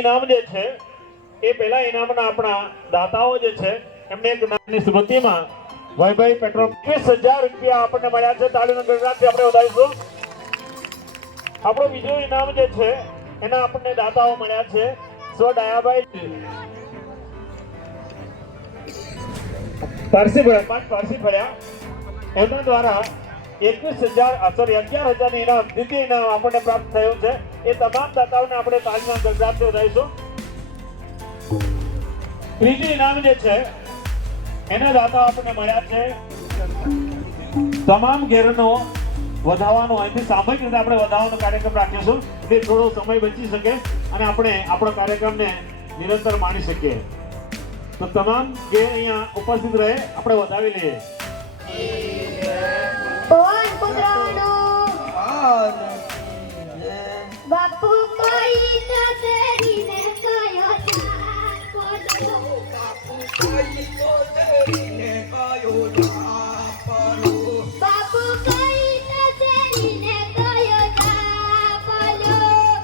ઇનામ જે છે એ પહેલા ઇનામના આપણા દાતાઓ જે છે એમને એક નાની સ્મૃતિમાં ભાઈ પેટ્રોલ 20,000 રૂપિયા આપણને મળ્યા છે. તાળીના ગણરાજથી આપણે વધાવીશું. આપણો બીજો ઇનામ જે છે એના આપણને દાતાઓ મળ્યા છે સ્વ ડાયાભાઈ પારસી ભર્યા, 5 પારસી ભર્યા. એમના દ્વારા 11,000 ની ઇનામ, દ્વિતીય ઇનામ આપણને પ્રાપ્ત થયું છે. એ તમામ દાતાઓને આપણે તાળીના ગણરાજથી વધાવીશું. ત્રીજું ઇનામ જે છે એના દાતાઓ આપણને મળ્યા છે તમામ ઘેરનો વધાવવાનો. અહીંથી સામૂહિક રીતે આપણે વધાવવાનો કાર્યક્રમ રાખીશું એટલે થોડો સમય બચી શકે અને આપણે આપણો કાર્યક્રમને નિરંતર માણી શકીએ. તો તમામ ઘેર અહીંયા ઉપસ્થિત રહે, આપણે વધાવી લઈએ. કોણ પુત્રનો બાપુ કોઈ નજરીને કયો જાપલો, બાપુ કોઈ નજરીને કયો જાપલો, બાપુ કોઈ નજરીને કયો જાપલો,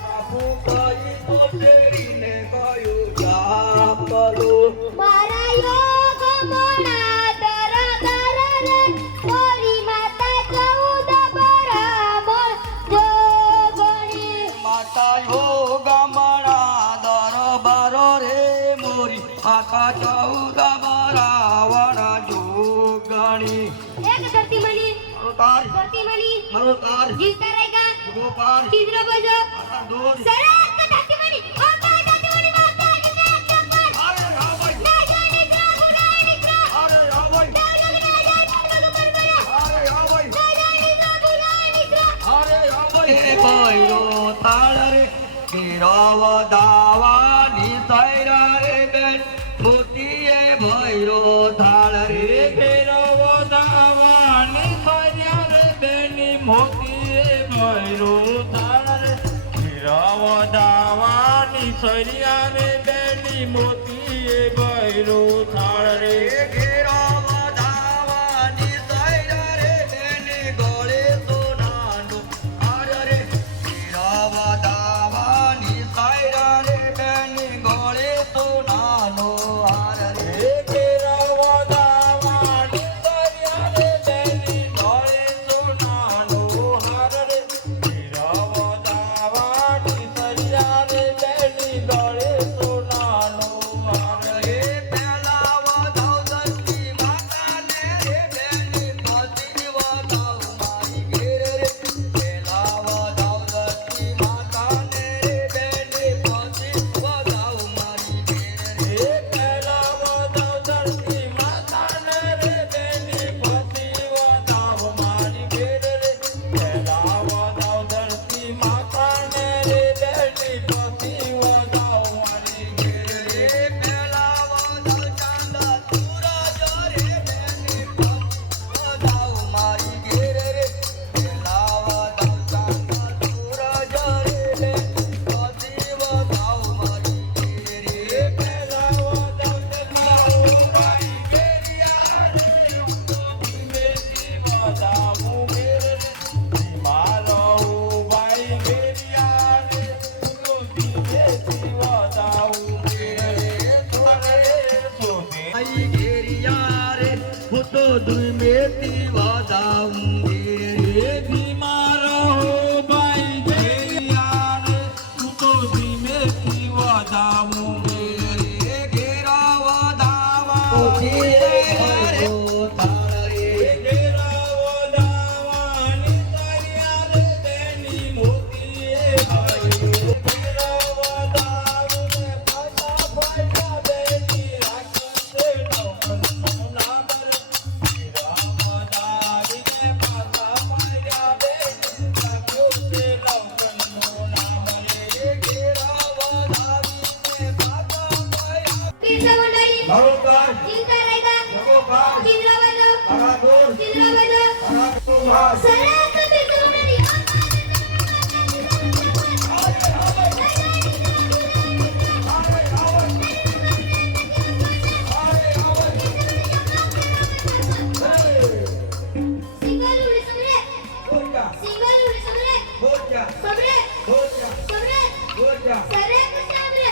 બાપુ કોઈ નજરીને કયો જાપલો, મારા યોગ મોણા દર રે મોરી માતા 14 જોગણી, માતા યોગમણા દરબારો રે મોરી માતા 14 રાવણ જોગણી. એક ધરતીમણી મરોતાર ધરતીમણી મરોતાર જીવતા રહેગા ગોપાલ ચિત્ર બોજો દોર સરસ ધરતીમણી ઓપા ધરતીમણી માતા ઇને ચક્કર અરે રાવણ ના જાણે ગ્રહ ગુનાની ગ્રહ અરે રાવણ દરગ ના જાણે દરગ પરબરા અરે રાવણ ના જાણે ગ્રહ ગુનાની ગ્રહ અરે રાવણ એ ભૈરો તાળ રે કેરાવ દાવાની તૈરા રે બેન મોતીએ ભૈરો તાળ રે કેરાવ દાવાની તૈરા રે બેની મોતીએ ભૈરો તાળ રે કેરાવ દાવાની તૈરા રે બેની મોતીએ ભૈરો તાળ રે કેરાવ દાવાની તૈરા રે બેની ગળે સોનાનો હાર રે કેરાવ દાવાની તૈરા રે બેની ગળે સોનાનો હાર રે કેરાવ દાવાની તૈરા રે બેની ગળે સોનાનો હાર રે કેરાવ દાવાની તૈરા રે બેની ગળે સોનાનો હાર રે પેલા વધાવતી માતાને રે બેની પતિ વધાવ મારી ઘેર રે પેલા વધાવતી માતાને રે બેની પતિ વધાવ મારી ઘેર રે પેલા વધાવતી માતાને રે બેની પતિ વધાવ મારી ઘેર રે પેલા વધાવતી માતાને રે બેની પતિ વધાવ મારી ઘેર રે પેલા વધાવ ચાંદા સૂરજ રે બેની પતિ વધાવ મારી ઘેર રે પેલા વધાવ ચાંદા સૂરજ રે બેની પતિ વધાવ મારી ઘેર રે પેલા વધાવ મારી ઘેરિયા રે મેથી વધાવું ઘેર રે મારો ભાઈ ઘેરિયા રે મેથી વધાવું ઘેર રે થોરે સોને ભાઈ ઘેરિયા રે હું તો મેથી વધાવું ઘેર રે મારો ભાઈ ઘેરિયા રે હું તો મેથી વધાવું ઘેર રે ઘેરા વધાવા તીર્થ મંડળી નરોકાર ચિંતા રહેગા નરોકાર ચિત્ર બોજો આરાધોર ચિત્ર બોજો આરાધોર સરસ તીર્થ મંડળી સિંગલ સમરે ગોજા સિંગલ સમરે ગોજા સમરે ગોજા સમરે ગોજા સરે સમરે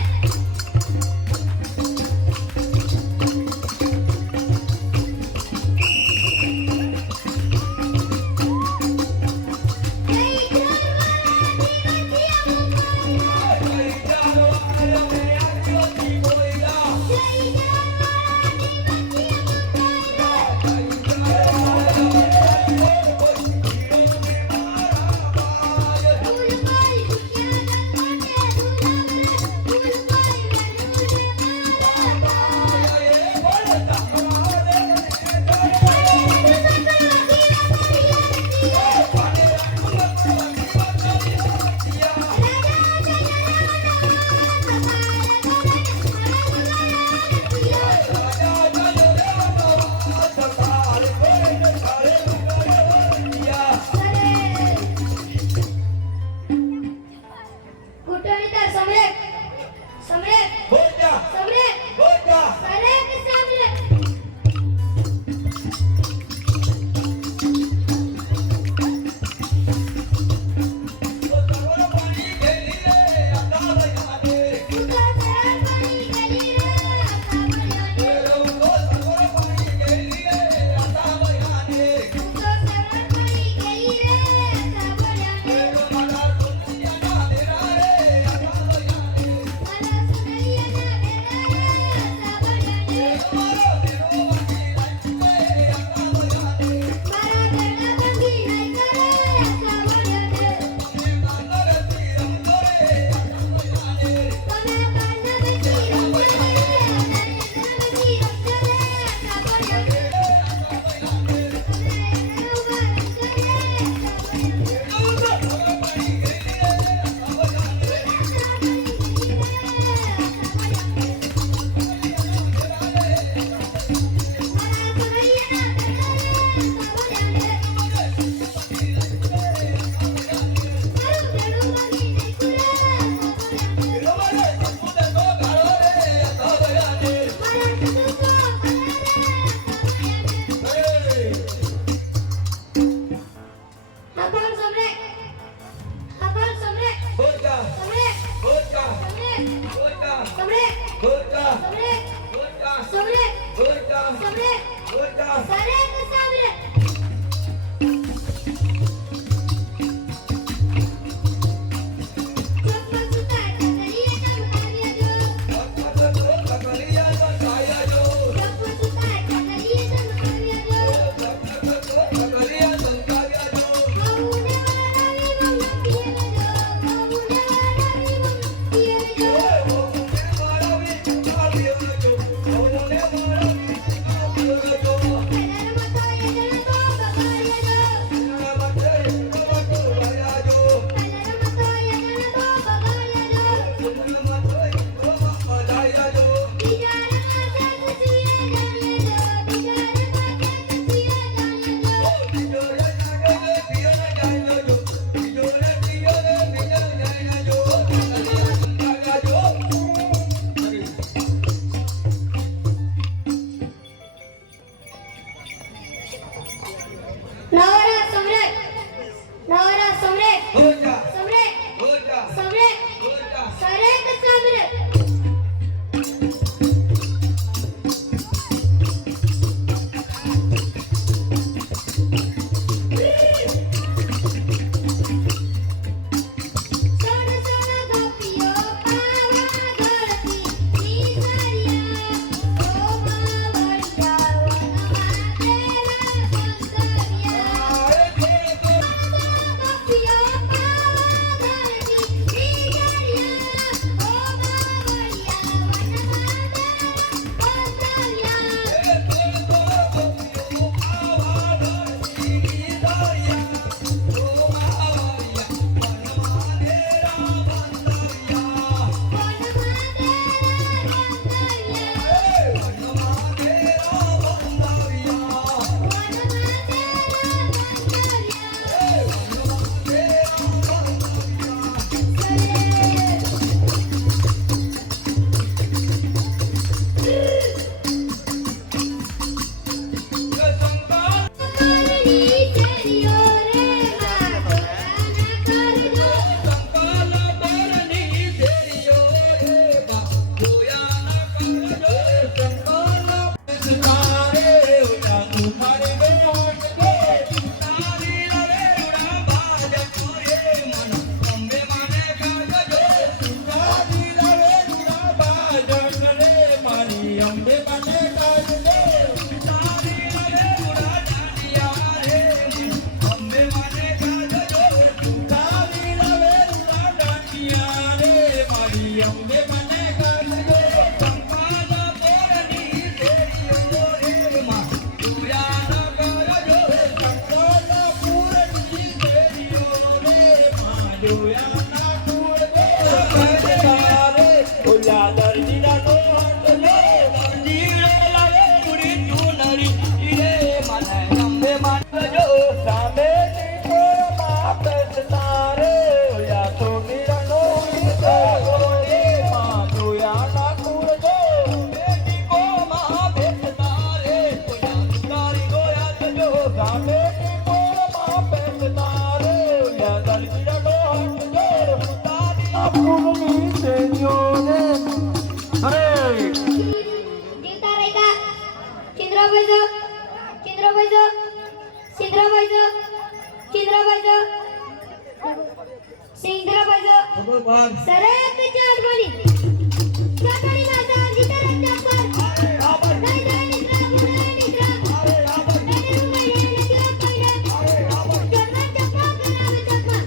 Gurka. सम्राट Gurka. सम्राट Gurka. सम्राट Gurka. सम्राट Gurka. सारे के सामने चप्पल सुता करिए चमकारिया जो Kakaliya Kakaya Jo. चप्पल सुता करिए चमकारिया जो Kakaliya Kakaya Jo. मौने वाला भी पिए जो मौने वाला भी पिए जो कलर मतो ये तो बगारिया जो कलर मतो ये तो बगारिया जो बिगाड़ आजा खुशियां जाने जो बिगाड़ आजा खुशियां जाने जो नवरा सम्राट सम्राट सारे के सामने सोना सोना गोपियों पावा गलती निसरिया ओ मावरिया वनमा तेरा संतरिया गोपियों पावा गलती निसरिया ओ मावरिया वनमा तेरा संतरिया Gita Raika, Cindra Baijo, Cindra Baijo, Cindra Baijo, Cindra Baijo, Cindra Baijo, Sare kejar bani, Sakari masa Gita Raika par, Dai dai nitra, dai nitra, Dai rumah ye nitra kaya, Jangan cepat kenal cepat,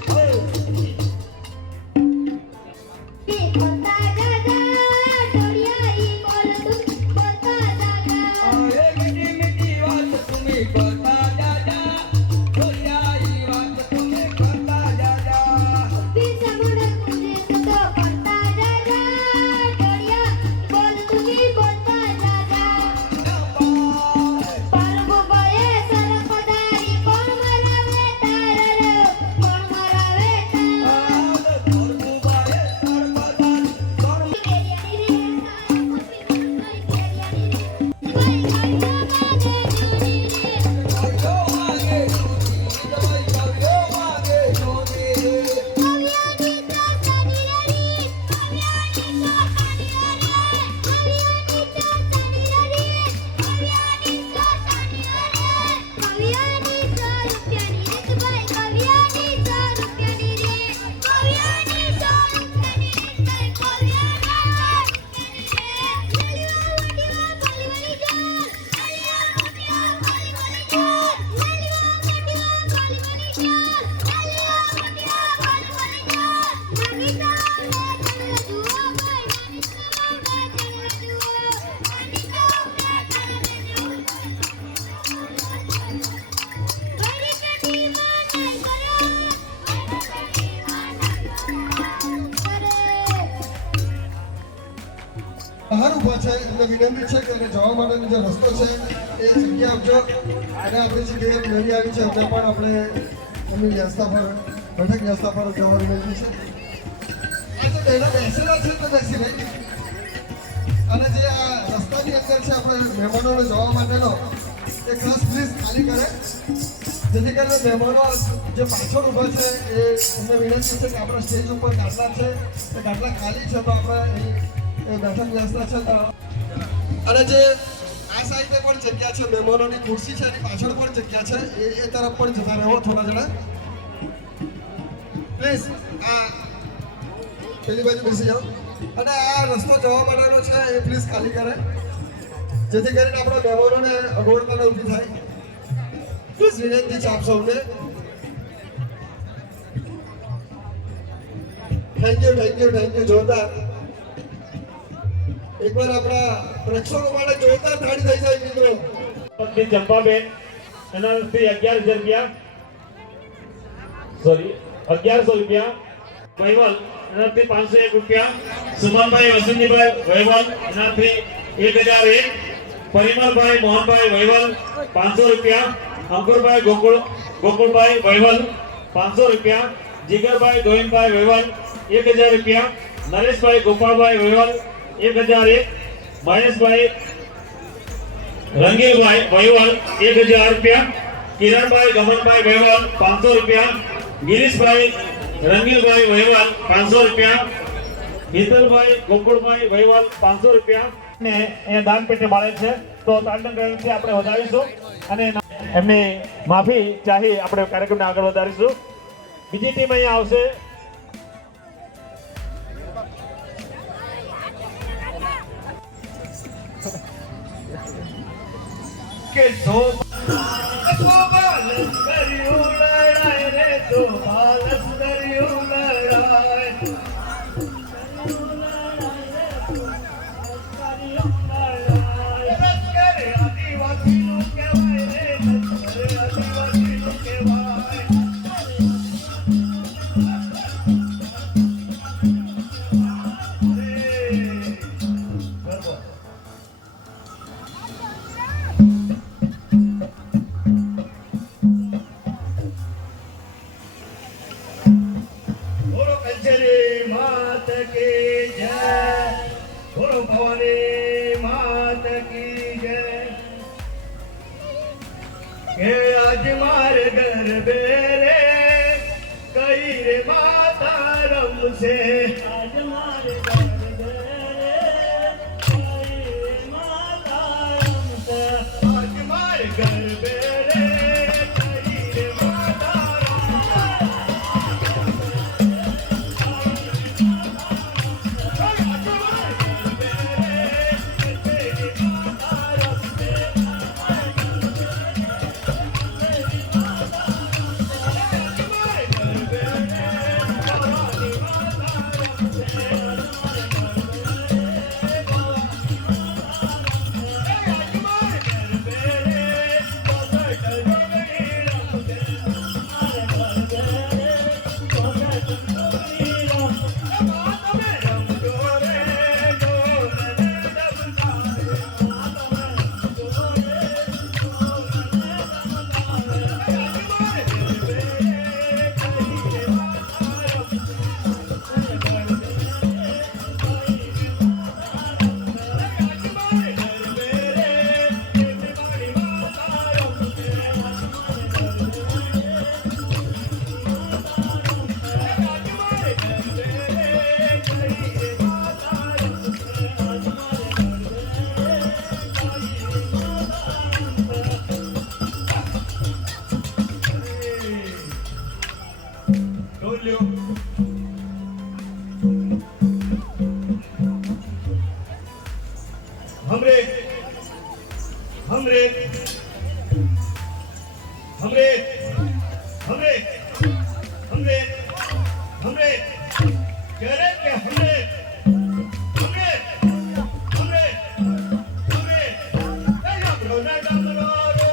Di kota jaga, Doriai molatuk kota jaga. Bisa mudah kunci seto બહાર ઊભા છે એમને વિનંતી છે કે એને જવા માટેનો જે રસ્તો છે એ જગ્યા આપજો અને આપણી જે ગેમ નવી આવી છે એમને પણ આપણે એમની વ્યવસ્થા પર બેઠક વ્યવસ્થા પર જવા વિનંતી છે આ જે પહેલા બેસેલા છે તો બેસી રહી અને જે આ રસ્તાની અંદર છે આપણે મહેમાનોને જવા માટેનો એ ખાસ પ્લીઝ ખાલી કરે જેથી કરીને મહેમાનો જે પાછળ ઊભા છે એમને વિનંતી છે કે આપણા સ્ટેજ ઉપર ગાટલા છે એ ગાટલા ખાલી છે તો આપણે એ બેઠક વ્યવસ્થા છે અને જે આ સાઈડે પણ જગ્યા છે મહેમાનોની ખુરશી છે એની પાછળ પણ જગ્યા છે એ તરફ પણ જતા રહો થોડા જણા પ્લીઝ આ પેલી બાજુ બેસી જાઓ અને આ રસ્તો જવા માટેનો છે એ પ્લીઝ ખાલી કરે જેથી કરીને આપણા મહેમાનોને અગવડતા ન ઊભી થાય પ્લીઝ વિનંતી છે આપ સૌને થેન્ક યુ જોરદાર એકવાર આપણા પ્રેક્ષકો માટે જોરદાર તાળી થઈ જાય મિત્રો પત્ની ચંપાબેન એનાથી 11,000 રૂપિયા સોરી 1100 રૂપિયા વહીવલ એનાથી 501 રૂપિયા સુમનભાઈ વસંતજીભાઈ વહીવલ એનાથી 1001 પરિમલભાઈ મોહનભાઈ વહીવલ 500 રૂપિયા અંકુરભાઈ ગોકુળભાઈ વહીવલ 500 રૂપિયા જીગરભાઈ ગોવિંદભાઈ વહીવલ 1000 રૂપિયા નરેશભાઈ ગોપાલભાઈ વહીવલ 1001 મહેશભાઈ રંગીલભાઈ વહીવલ 1000 રૂપિયા કિરણભાઈ ગમનભાઈ વહીવલ 500 રૂપિયા ગિરીશભાઈ રંગીલભાઈ વહીવલ 500 રૂપિયા હિતલભાઈ ગોકુળભાઈ વહીવલ 500 રૂપિયા ને અહીંયા દાન પેટી મળે છે તો તાળના ગણથી આપણે વધારીશું અને એમની માફી ચાહી આપણે કાર્યક્રમને આગળ વધારીશું બીજી ટીમ અહીંયા આવશે કે જો બાલસ કર્યું લડાય રે તો બાલસ કર્યું લડાય આદિવાસીનું કહેવાય રે આદિવાસીનું કહેવાય બોલો કંચરી માત કી જય બોલો ભવાની માત કી જય કે આજ માર ગરબે રે કઈ રે માતા રમશે આજ માર ગરબે રે કઈ રે માતા રમશે આજ માર ગરબે રે કઈ રે માતા हमरे हमरे हमरे हमरे हमरे कह रहे कि हमरे हमरे हमरे हमरे डमरो ना डमरो रो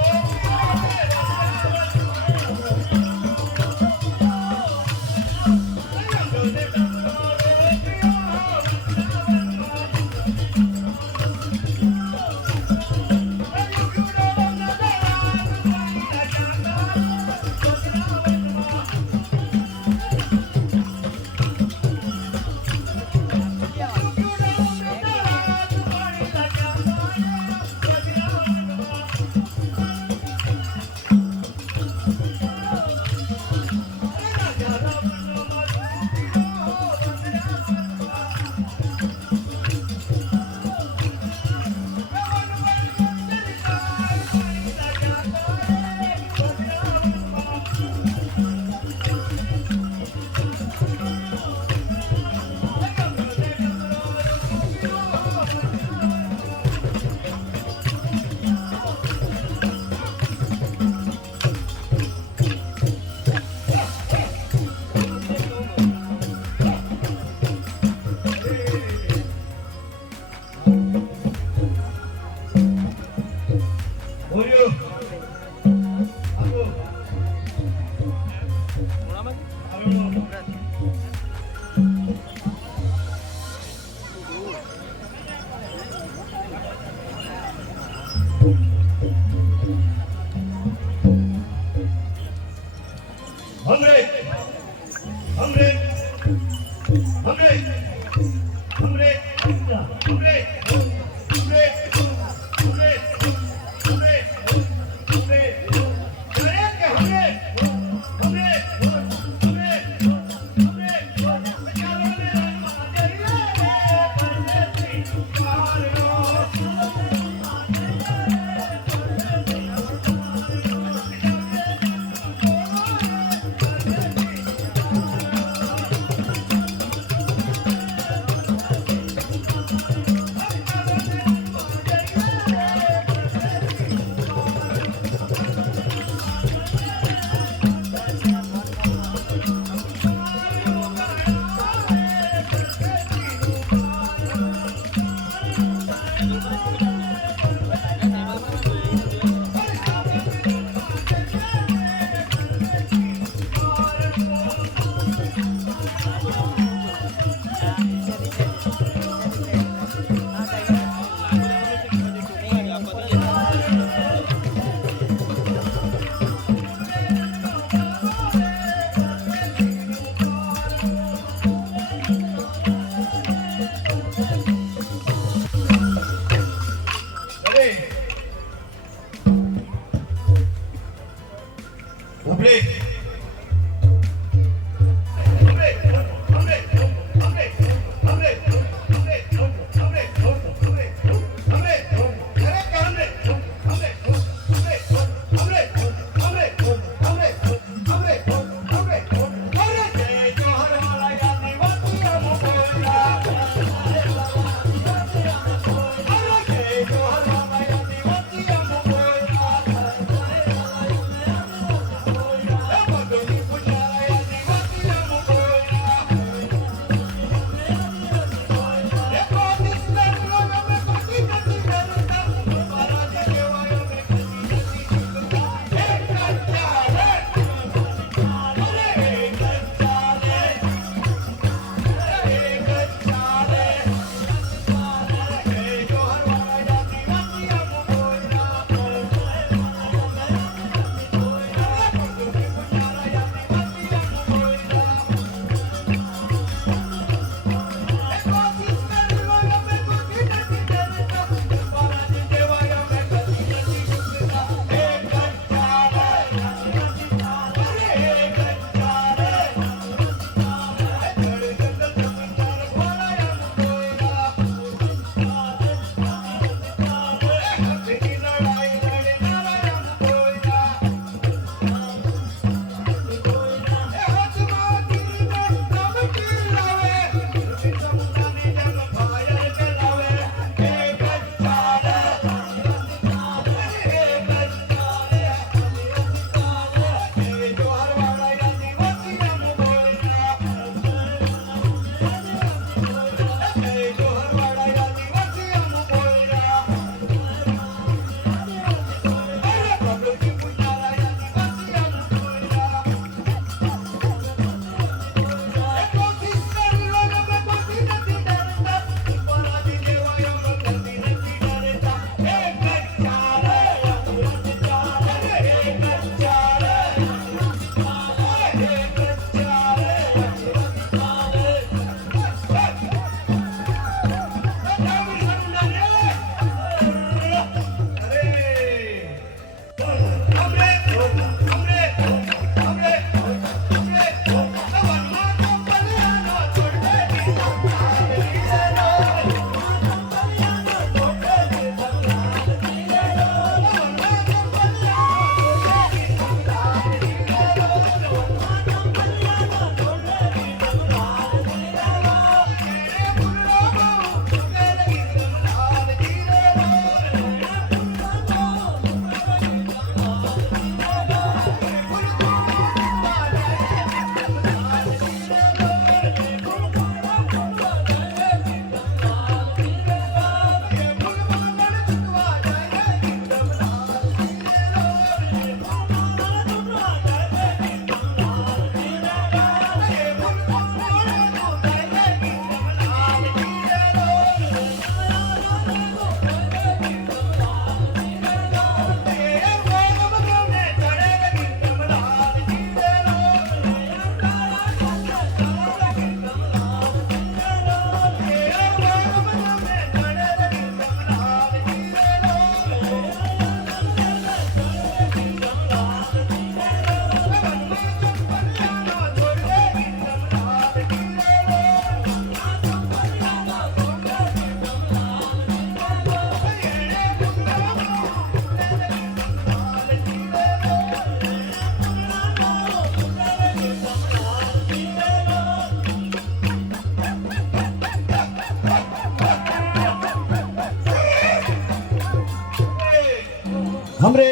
हमरे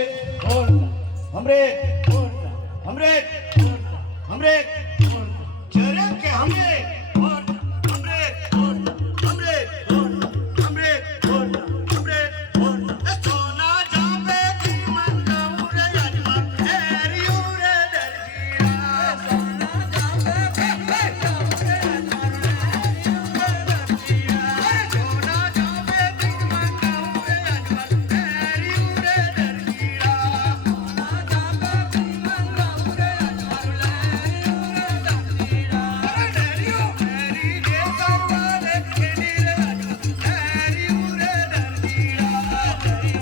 हमरे हमरे हमरे चरे के हमरे हमरे हमरे हमरे हमरे सोना जावे की मंगौरे अजमा तेरी उरे दरजीरा सोना जावे की मंगौरे अजमा सोना जावे की मंगौरे अजमा तेरी उरे दरजीरा सोना जावे की मंगौरे अजमा तेरी उरे दरजीरा तेरी दे सरवाले केनी रे अजमा तेरी उरे दरजीरा तेरी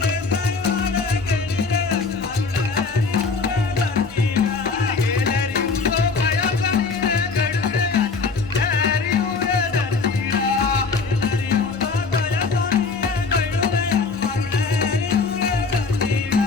दे सरवाले केनी रे अजमा तेरी उरे दरजीरा ये तेरी उतो पाया कनी रे गडुरे अजमा तेरी उरे दरजीरा तेरी उतो पाया कनी रे गडुरे अजमा तेरी उरे दरजीरा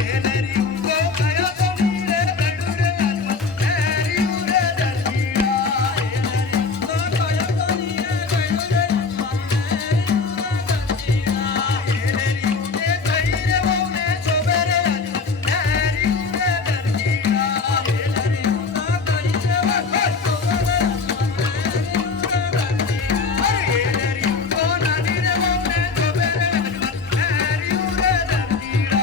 ये तेरी उतो पाया कनी रे गडुरे अजमा तेरी उरे दरजीरा ये तेरी उतो पाया कनी रे गडुरे अजमा तेरी उरे दरजीरा ये तेरी उते कही रे वोने सोबेरे अजमा तेरी उरे दरजीरा ये तेरी उतो कही रे वोने सोबेरे अजमा तेरी उरे दरजीरा ये तेरी उतो नानी रे वोने सोबेरे अजमा तेरी उरे दरजीरा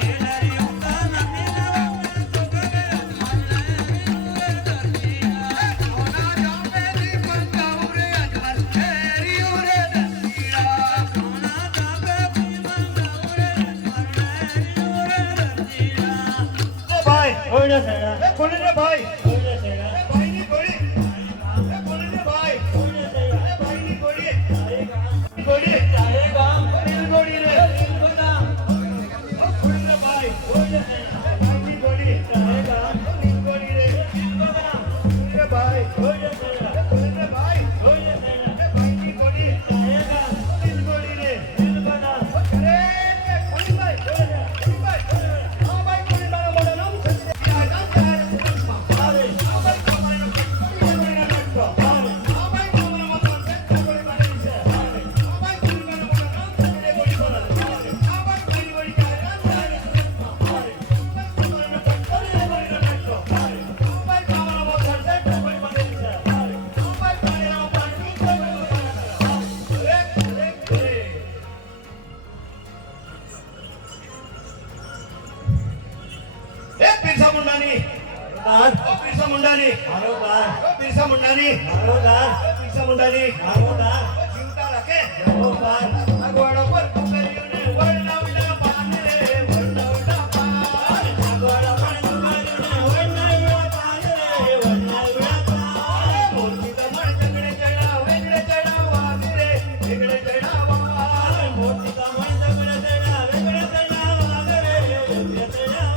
ये तेरी उतो नानी रे वोने सोबेरे अजमा तेरी उरे दरजीरा सोना जावे दी मंगौरे अजमा तेरी उरे दरजीरा सोना जावे दी मंगौरे अजमा तेरी उरे दरजीरा ભાઈ ओए सेड़ा એ ખોલી રે ભાઈ ओए सेड़ा એ ભાઈ ની ગોળી એ ખોલી રે ભાઈ ओए सेड़ा એ ભાઈ ની ગોળી आएगा ગોળી आएगा नील गोड़ी रे बना ओ ખોલી રે ભાઈ ओए सेड़ा એ ભાઈ ની ગોળી आएगा नील गोड़ी रे बना ખોલી રે ભાઈ ओए सेड़ा એ ખોલી રે ભાઈ ओए सेड़ा એ ભાઈ ની ગોળી आएगा नील गोड़ी रे बना અરે એ ખોલી ભાઈ ખોલી ભાઈ હા ભાઈ ખોલી મારો મોડો નામ છે આ નામ તારે अरे આ ભાઈ તમારો ગોળી ના નાખતો આ ભાઈ તમારો મતો છે ગોળી મારી છે આ ભાઈ ખોલી મારો મોડો નામ છે ગોળી બોલે આ ભાઈ ભાઈ ગોળી કરે તારે તમારો મતો ગોળી ના નાખતો આ ભાઈ તમારો મતો છે ગોળી મારી છે આ ભાઈ તમારો પાણી ગોળી એ બિરસા મુંડાની दार ઓ બિરસા મુંડાની मारो दार ઓ બિરસા મુંડાની मारो दार ઓ બિરસા મુંડાની मारो दार ઓ જીવતા રાખે मारो दार આગવાડા પર કુકરીઓને વળનાવડા પાન રે વળનાવડા પાન આગળ પણ તુમારે વણના પાન રે વણના પાન મોતી કમળ જગડે ચડા વેગડે ચડાવા રે વેગડે ચડાવા મોતી કમળ દગડે તેડા વેગડે તેડા વાગરે વેગડે તેડા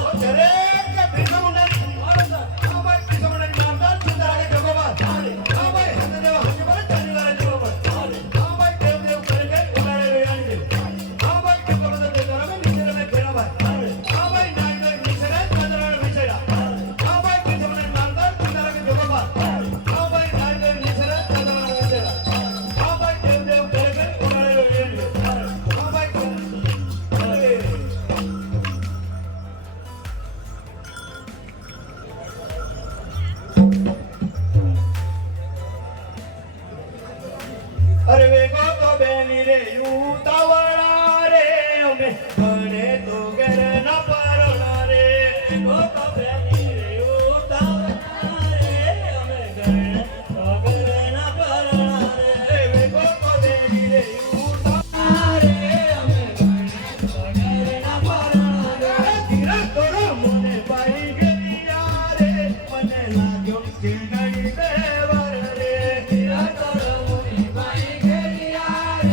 ઓ જરે કે બિરસા મુંડાની આ ભાઈ બિરસા મુંડાની નામદાર સુધારે જગોબા આ ભાઈ હંદેવા હંદેવા ચાલીલા જગોબા આ ભાઈ દેવ દેવ કરે ઉડાડે વેયાની આ ભાઈ કે કબદર દે કરે નીચે મે ફેરા ભાઈ આ ભાઈ નાઈદર નીચે રે ચંદ્રવાડ વિચેડા આ ભાઈ બિરસા મુંડાની નામદાર સુધારે જગોબા આ ભાઈ નાઈદર નીચે રે ચંદ્રવાડ વિચેડા આ ભાઈ દેવ દેવ કરે ઉડાડે વેયાની આ ભાઈ અરે વેગો તો બેની રે યુતાવળા રે અમે મને તો ઘર ના પરણા રે વેગો તો બેની રે ઉતાવળા રે અમે ગરે ના પરણા રે વેગો તો બેની રે યુતાવળા રે અમે ગરે ના પરણા રે ધીરા કરો મને પાઈ ગરિયા રે મને લાગ્યો કે ગઈ દેવર રે ધીરા કરો મને પાઈ ગરિયા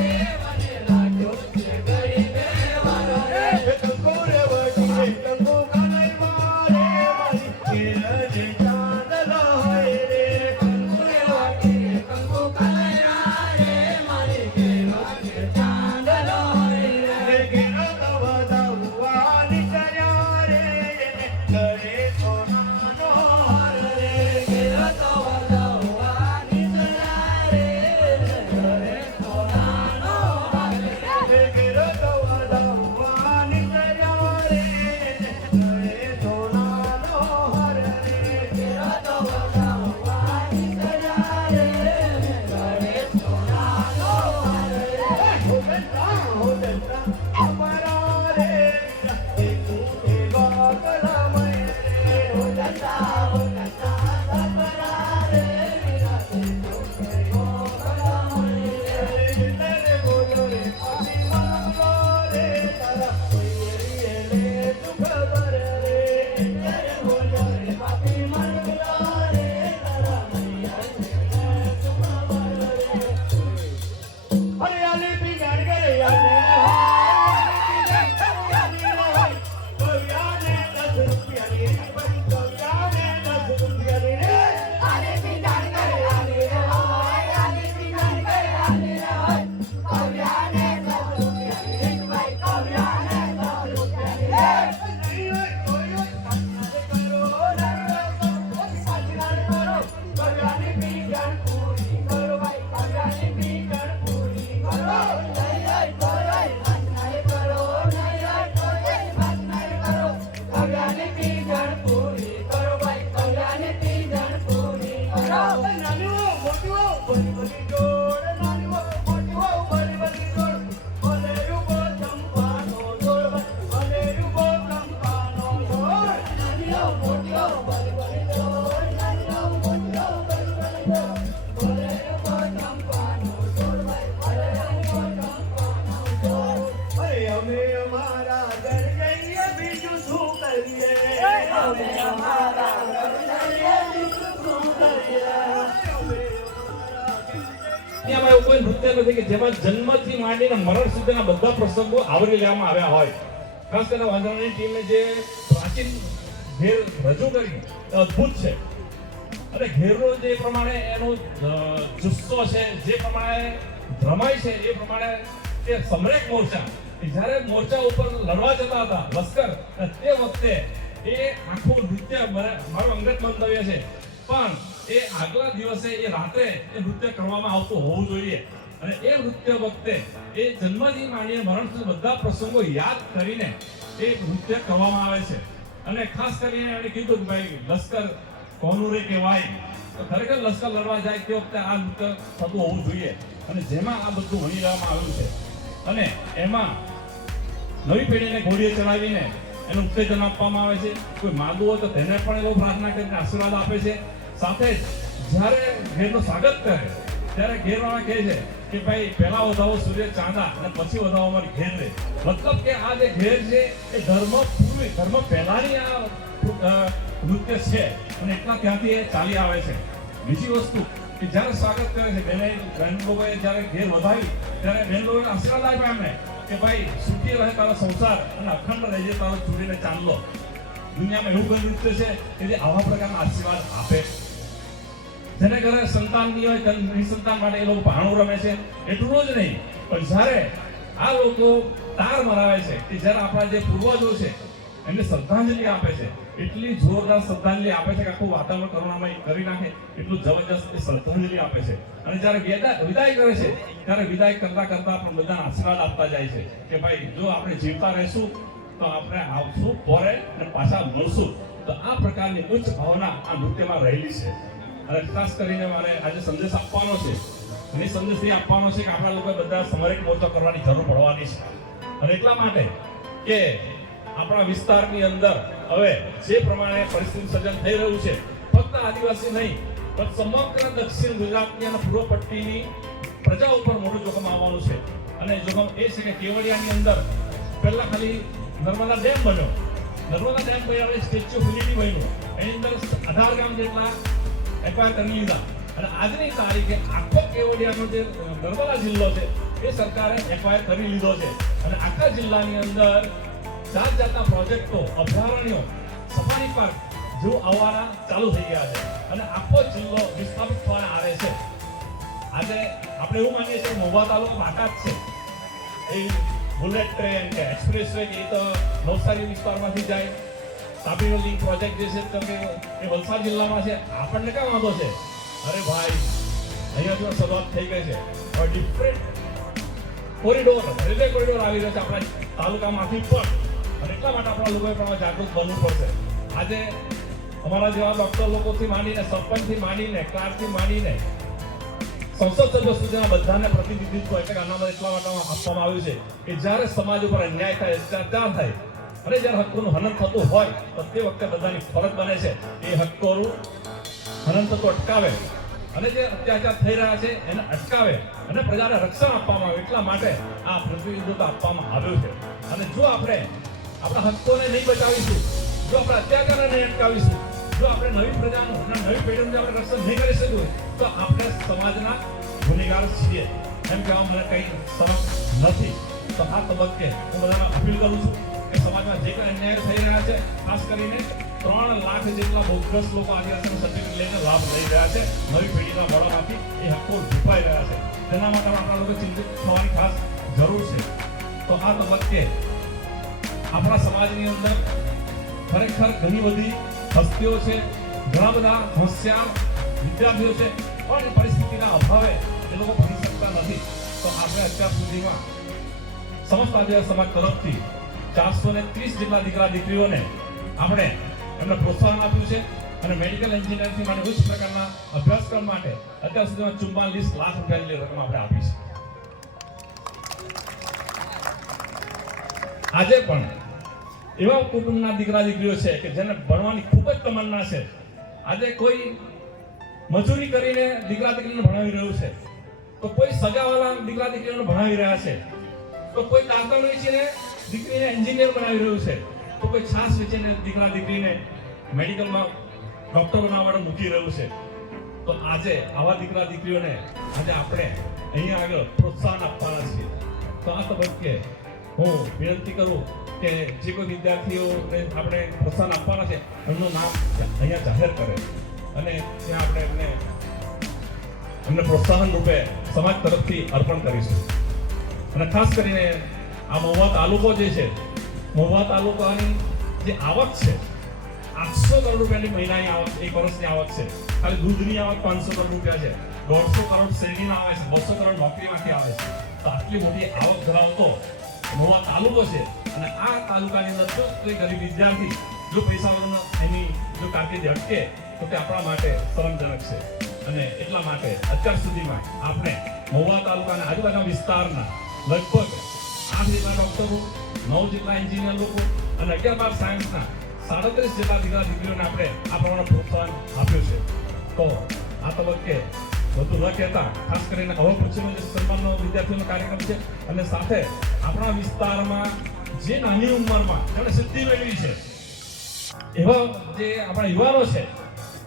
નૃત્ય નથી કે જેમાં જન્મથી માંડીને મરણ સુધીના બધા પ્રસંગો આવરી લેવામાં આવ્યા હોય. ખાસ કરીને વાંદરાની ટીમે જે પ્રાચીન ઘેર રજૂ કરી એ અદ્ભુત છે. અને ઘેરનો જે પ્રમાણે એનો જુસ્સો છે, જે પ્રમાણે ભ્રમાય છે, એ પ્રમાણે તે સમરેક મોરચા કે જ્યારે મોરચા ઉપર લડવા જતા હતા લશ્કર, અને તે વખતે એ આખું નૃત્ય મારું અંગત મંતવ્ય છે, પણ એ આગલા દિવસે એ રાત્રે એ નૃત્ય કરવામાં આવતું હોવું જોઈએ. અને એ નૃત્ય વખતે એ જન્મથી માંડીને મરણ સુધી બધા પ્રસંગો યાદ કરીને એ નૃત્ય કરવામાં આવે છે. અને ખાસ કરીને એમણે કીધું કે ભાઈ લશ્કર કોનું રે કહેવાય, તો ખરેખર લશ્કર લડવા જાય તે વખતે આ નૃત્ય થતું હોવું જોઈએ. અને જેમાં આ બધું વણી લેવામાં આવ્યું છે. અને એમાં નવી પેઢીને ઘોડીએ ચલાવીને એનું ઉત્તેજન આપવામાં આવે છે. કોઈ માંગવું હોય તો તેને પણ એવો પ્રાર્થના કરીને આશીર્વાદ આપે છે. સાથે જ જ્યારે ઘેરનું સ્વાગત કરે ત્યારે ઘેરવાળા કહે છે કે ભાઈ પહેલા વધાવો સૂર્ય ચાંદા અને પછી વધાવો અમારી ઘેર રે. મતલબ કે આ જે ઘેર છે એ ધર્મ પૂર્વે, ધર્મ પહેલાની આ નૃત્ય છે અને એટલા ત્યાંથી એ ચાલી આવે છે. બીજી વસ્તુ કે જ્યારે સ્વાગત કરે છે બહેન લોકોએ જ્યારે ઘેર વધાવી ત્યારે બહેન લોકોએ આશીર્વાદ આપ્યા એમને કે ભાઈ સુખી રહે તારો સંસાર અને અખંડ રહેજે તારો ચૂડીને ચાંદલો. દુનિયામાં એવું કોઈ નૃત્ય છે કે જે આવા પ્રકારના આશીર્વાદ આપે. જેને ઘરે સંતાન નહીં હોય નિસંતાન માટે એ લોકો ભાણું રમે છે. એટલું જ નહીં, પણ જ્યારે આ લોકો તાર મરાવે છે કે જ્યારે આપણા જે પૂર્વજો છે એમને શ્રદ્ધાંજલિ આપે છે, એટલી જોરદાર શ્રદ્ધાંજલિ આપે છે કે આખું વાતાવરણ કરુણામય કરી નાખે એટલું જબરજસ્ત એ શ્રદ્ધાંજલિ આપે છે. અને જ્યારે વિદાય કરે છે ત્યારે વિદાય કરતા કરતા પણ બધાને આશીર્વાદ આપતા જાય છે કે ભાઈ જો આપણે જીવતા રહીશું તો આપણે આવશું પોરે અને પાછા મળશું. તો આ પ્રકારની ઉચ્ચ ભાવના આ નૃત્યમાં રહેલી છે. અને ખાસ કરીને મારે આજે સંદેશ આપવાનો છે. એ સંદેશ એ આપવાનો છે કે આપણા લોકોએ બધા સમરેક મોરચો કરવાની જરૂર પડવાની છે. અને એટલા માટે કે આપણા વિસ્તારની અંદર હવે જે પ્રમાણે પરિસ્થિતિ સર્જન થઈ રહ્યું છે, ફક્ત આદિવાસી નહીં પણ સમગ્ર દક્ષિણ ગુજરાતની અને પૂર્વ પટ્ટીની પ્રજા ઉપર મોટું જોખમ આવવાનું છે. અને જોખમ એ છે કે કેવડિયાની અંદર પહેલા ખાલી નર્મદા ડેમ બન્યો. નર્મદા ડેમ બન્યા પછી સ્ટેચ્યુ ઓફ યુનિટી બન્યું. એની અંદર 18 ગામ જેટલા એક્વાયર કરી લીધા. અને આજની તારીખે આખો કેવડિયાનો જે નર્મદા જિલ્લો છે એ સરકારે એક્વાયર કરી લીધો છે. અને આખા જિલ્લાની અંદર જાતના પ્રોજેક્ટો, અભયારણ્યો, સફારી પાર્ક જેવું આવવાના ચાલુ થઈ ગયા છે. અને આખો જિલ્લો વિસ્થાપિત થવાના આવે છે. આજે આપણે એવું માનીએ છીએ કે મહુવા તાલુકો બાકાત છે. એ બુલેટ ટ્રેન કે એક્સપ્રેસ વે કે એ તો નવસારી વિસ્તારમાંથી જાય. તાપીનો લિંક પ્રોજેક્ટ જે છે કે એ વલસાડ જિલ્લામાં છે. આપણને ક્યાં વાંધો છે? અરે ભાઈ, અહીંયાથી શરૂઆત થઈ ગઈ છે. હવે ડિફરન્ટ કોરિડોર, રેલવે કોરિડોર આવી રહ્યો છે આપણા તાલુકામાંથી પણ. અને એટલા માટે આપણા લોકોએ પણ જાગૃત બનવું પડશે. આજે અમારા જેવા ડોક્ટર લોકોથી માંડીને, સરપંચથી માંડીને, ક્લાર્કથી માંડીને સંસદ સભ્ય સુધીના બધાને પ્રતિનિધિત્વ એટલે આનામાં એટલા માટે આપવામાં આવ્યું છે કે જ્યારે સમાજ ઉપર અન્યાય થાય, અત્યાચાર થાય અને જ્યારે હક્કોનું હનન થતું હોય તો તે વખતે બધાની ફરજ બને છે એ હક્કોનું હનન થતું અટકાવે અને જે અત્યાચાર થઈ રહ્યા છે એને અટકાવે અને પ્રજાને રક્ષણ આપવામાં આવે. એટલા માટે આ પ્રતિનિધિત્વ આપવામાં આવ્યું છે. અને જો આપણે આપણા હક્કોને નહીં બચાવીશું, જો આપણે અત્યાચારને નહીં અટકાવીશું, જો આપણે નવી પ્રજાનું અને નવી પેઢીનું આપણે રક્ષણ નહીં કરી શકીએ તો આપણે સમાજના ગુનેગાર છીએ એમ કહેવા મને કંઈ સમજ નથી. તો આ તબક્કે હું બધાને અપીલ કરું છું કે સમાજમાં જે કંઈ અન્યાય થઈ રહ્યા છે, ખાસ કરીને 3 લાખ જેટલા બોગસ લોકો આદિવાસી સર્ટિફિકેટ લઈને લાભ લઈ રહ્યા છે. નવી પેઢીના બળોમાંથી એ હક્કો ઝૂંપાઈ રહ્યા છે. તેના માટે આપણા લોકો ચિંતિત થવાની ખાસ જરૂર છે. તો આ તબક્કે આપણા સમાજની અંદર ખરેખર ઘણી બધી હસ્તીઓ છે, ઘણા બધા હોશિયાર વિદ્યાર્થીઓ છે, પણ પરિસ્થિતિના અભાવે એ લોકો ભણી શકતા નથી. તો આપણે અત્યાર સુધીમાં સમસ્ત આદિવાસી સમાજ તરફથી 430 જેટલા દીકરા દીકરીઓને આપણે એમને પ્રોત્સાહન આપ્યું છે. અને મેડિકલ એન્જિનિયરિંગ માટે ઉચ્ચ પ્રકારના અભ્યાસક્રમ માટે અત્યાર સુધીમાં 44 લાખ રૂપિયાની રકમ આપણે આપી છે. આજે પણ એવા કુટુંબના દીકરા દીકરીઓ છે કે જેને ભણવાની ખૂબ જ તમન્ના છે. આજે કોઈ મજૂરી કરીને દીકરા દીકરીને ભણાવી રહ્યું છે, તો કોઈ સગાવાળા દીકરા દીકરીઓને ભણાવી રહ્યા છે, તો કોઈ કારખાનું વેચીને દીકરીને એન્જિનિયર બનાવી રહ્યું છે, તો કોઈ છાસ વેચીને દીકરા દીકરીને મેડિકલમાં ડોક્ટર બનાવવા માટે મૂકી રહ્યું છે. તો આજે આવા દીકરા દીકરીઓને આજે આપણે અહીંયા આગળ પ્રોત્સાહન આપવાના છીએ. તો આ તબક્કે હું વિનંતી કરું કે જે કોઈ વિદ્યાર્થીઓને આપણે પ્રોત્સાહન આપવાના છે એમનું નામ અહીંયા જાહેર કરે અને ત્યાં આપણે એમને પ્રોત્સાહન રૂપે સમાજ તરફથી અર્પણ કરીશું. અને ખાસ કરીને આ મહુવા તાલુકો જે છે, મહુવા તાલુકાની જે આવક છે 800 કરોડ રૂપિયાની મહિનાની આવક, એક વર્ષની આવક છે. ખાલી દૂધની આવક 500 કરોડ રૂપિયા છે, 150 કરોડ શેરડીના આવે છે, 200 કરોડ નોકરીમાંથી આવે છે. તો આટલી મોટી આવક ધરાવતો મહુવા તાલુકો છે અને આ તાલુકાની અંદર જો કોઈ ગરીબ વિદ્યાર્થી જો પૈસા વગરનો એની જો કારકિર્દી અટકે તો તે આપણા માટે શરમજનક છે. અને એટલા માટે અત્યાર સુધીમાં આપણે મહુવા તાલુકાના આજુબાજુના વિસ્તારના લગભગ 8 જેટલા ડોક્ટરો, 9 જેટલા એન્જિનિયર લોકો અને 11-12 સાયન્સના 37 જેટલા દીકરા દીકરીઓને આપણે આ પ્રમાણે પ્રોત્સાહન આપ્યું છે. તો આ તબક્કે વધુ ન કહેતા ખાસ કરીને હવે પછીનો જે સન્માનનો વિદ્યાર્થીઓનો કાર્યક્રમ છે અને સાથે આપણા વિસ્તારમાં જે નાની ઉંમરમાં જેમણે સિદ્ધિ મેળવી છે એવા જે આપણા યુવાનો છે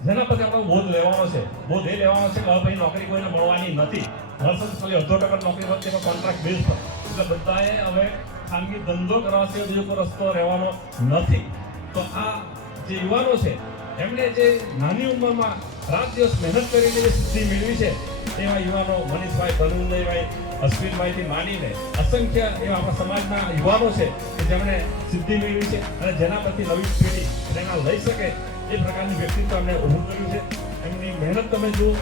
જેના પરથી આપણો બોધ લેવાનો છે. બોધ એ લેવાનો છે કે હવે ભાઈ નોકરી કોઈને મળવાની નથી. વર્ષ ખાલી 18% નોકરી વધશે એમાં કોન્ટ્રાક્ટ બેઝ પર. એટલે બધાએ હવે ખાનગી ધંધો કરવા છે, બીજો કોઈ રસ્તો રહેવાનો નથી. તો આ જે યુવાનો છે એમણે જે નાની ઉંમરમાં રાત દિવસ મહેનત કરીને જે સિદ્ધિ મેળવી છે એવા યુવાનો મનીષભાઈ, બનુભાઈ, અશ્વિનભાઈથી માંડીને અસંખ્ય એવા આપણા સમાજના યુવાનો છે કે જેમણે સિદ્ધિ મેળવી છે અને જેના પરથી નવી પેઢી પ્રેરણા લઈ શકે એ પ્રકારની વ્યક્તિત્વ એમણે ઊભું કર્યું છે. એમની મહેનત તમે જુઓ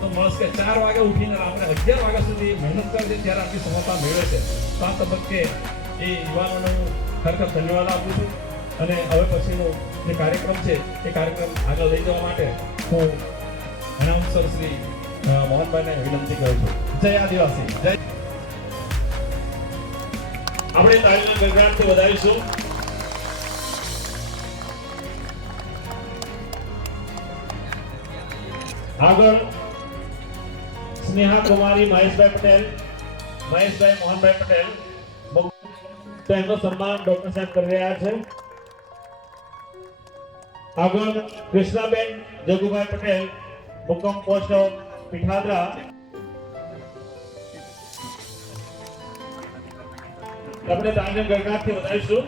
તો મળસ કે 4 વાગે ઉઠીને આપણે 11 વાગ્યા સુધી મહેનત કરે છે ત્યારે આટલી સફળતા મેળવે છે. તો આ તબક્કે એ યુવાનોને હું ખરેખર ધન્યવાદ આપું છું. અને હવે પછીનો જે કાર્યક્રમ છે એ કાર્યક્રમ આગળ લઈ જવા માટે હું એનાઉન્સર શ્રી મોહનભાઈને વિનંતી કરું છું. જય આદિવાસી, જય. આપણે તાલીમના ગણગણાટથી વધાવીશું. આગળ સ્નેહા કુમારી મહેશભાઈ પટેલ, મહેશભાઈ મોહનભાઈ પટેલ તો એમનું સન્માન ડોક્ટર સાહેબ કરી રહ્યા છે. આગળ કૃષ્ણાબેન જગુભાઈ પટેલ, મુકમ પોસ્ટ પીઠાદરા. આપણે તાલીમ ગણગણાટથી વધાવીશું.